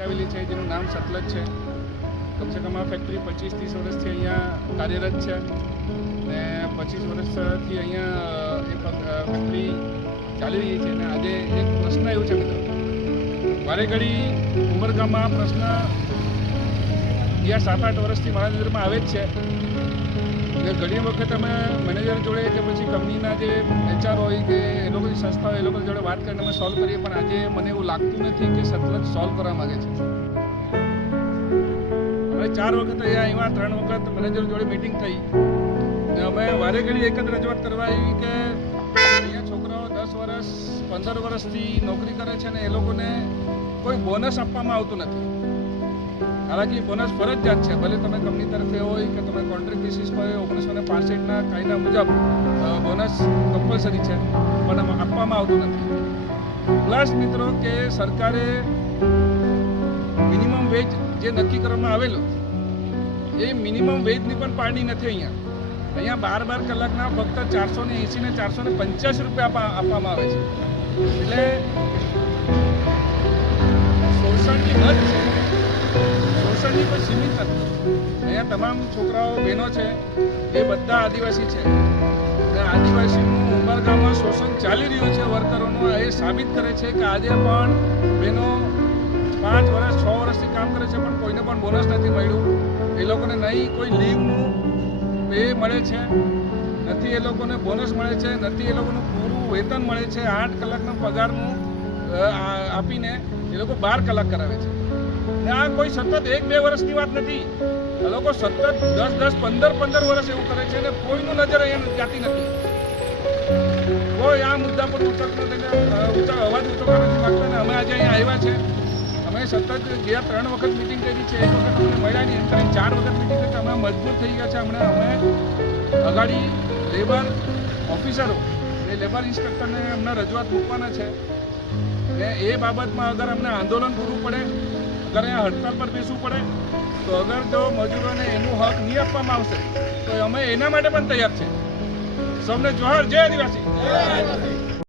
આવેલી છે જેનું નામ સતલજ છે. કમસે કમ આ ફેક્ટરી 25-30 વર્ષથી અહીંયા કાર્યરત છે ને 25 વર્ષથી અહીંયા એ ફેક્ટરી ચાલી રહી છે. અને આજે એક પ્રશ્ન એવું છે મિત્રો, વારે ઘડી ઉમરગામમાં પ્રશ્ન ગયા 7-8 વર્ષથી મારા નજરમાં આવે જ છે કે ઘણી વખત અમે મેનેજર જોડે કે પછી કંપનીના જે HR હોય કે એ લોકોની સંસ્થા હોય એ લોકો જોડે વાત કરીને અમે સોલ્વ કરીએ, પણ આજે મને એવું લાગતું નથી કે સતલજ સોલ્વ કરવા માગે છે. હવે 4 વખત અહીંયા 3 વખત મેનેજર જોડે મિટિંગ થઈ ને અમે વારે ઘડી એક જ રજૂઆત કરવા આવી કે અહીંયા છોકરાઓ 10 વર્ષ 15 વર્ષથી નોકરી કરે છે ને એ લોકોને કોઈ બોનસ આપવામાં આવતું નથી. હાલાકી બોનસ ફરજિયાત છે, ભલે તમે કંપની તરફે હોય કે તમે કોન્ટ્રાક્ટ બેસિસ પર 1965ના કાયદા મુજબ બોનસ કમ્પલસરી છે, પણ આપવામાં આવતું નથી. પ્લસ મિત્રો કે સરકારે મિનિમમ વેજ જે નક્કી કરવામાં આવેલો એ મિનિમમ વેજની પણ પાડી નથી. અહીંયા 12 કલાકના ફક્ત 480 ને 485 રૂપિયા આપવામાં આવે છે. એટલે શોષણની હદ છે, શોષણની કોઈ સીમિત નથી. અહીંયા તમામ છોકરાઓ બહેનો છે એ બધા આદિવાસી છે અને આદિવાસીનું ઉમરગામમાં શોષણ ચાલી રહ્યું છે વર્કરોનું. એ સાબિત કરે છે કે આજે પણ બહેનો 5 વર્ષ 6 વર્ષથી કામ કરે છે પણ કોઈને પણ બોનસ નથી મળ્યું. એ લોકોને નહીં કોઈ લીવનું એ મળે છે, નથી એ લોકોને બોનસ મળે છે, નથી એ લોકોનું પૂરું વેતન મળે છે. 8 કલાકના પગારનું આપીને એ લોકો 12 કલાક કરાવે છે. ને આ કોઈ સતત 1-2 વર્ષની વાત નથી, આ લોકો સતત 10-10 15 વર્ષ એવું કરે છે ને કોઈનું નજર અહીંયા જાતી નથી. કોઈ આ મુદ્દા પર અવાજ ઊંચો કરવા નથી માગતા. ને અમે આજે અહીંયા આવ્યા છે. અમે સતત ગયા 3 વખત મિટિંગ કરી છે, 1 વખત અમને મળ્યા નહીં, એમ 4 વખત મિટિંગ કરી. અમે મજબૂત થઈ ગયા છે. હમણાં અમે અગાડી લેબર ઓફિસરો એ લેબર ઇન્સ્પેક્ટરને અમને રજૂઆત મૂકવાના છે ને એ બાબતમાં અગર અમને આંદોલન કરવું પડે, અગર અહીંયા હડતાલ પર બેસવું પડે, તો અગર જો મજૂરોને એનું હક નહીં આપવામાં આવશે તો અમે એના માટે પણ તૈયાર છે. સૌને જોહાર. જય આદિવાસી.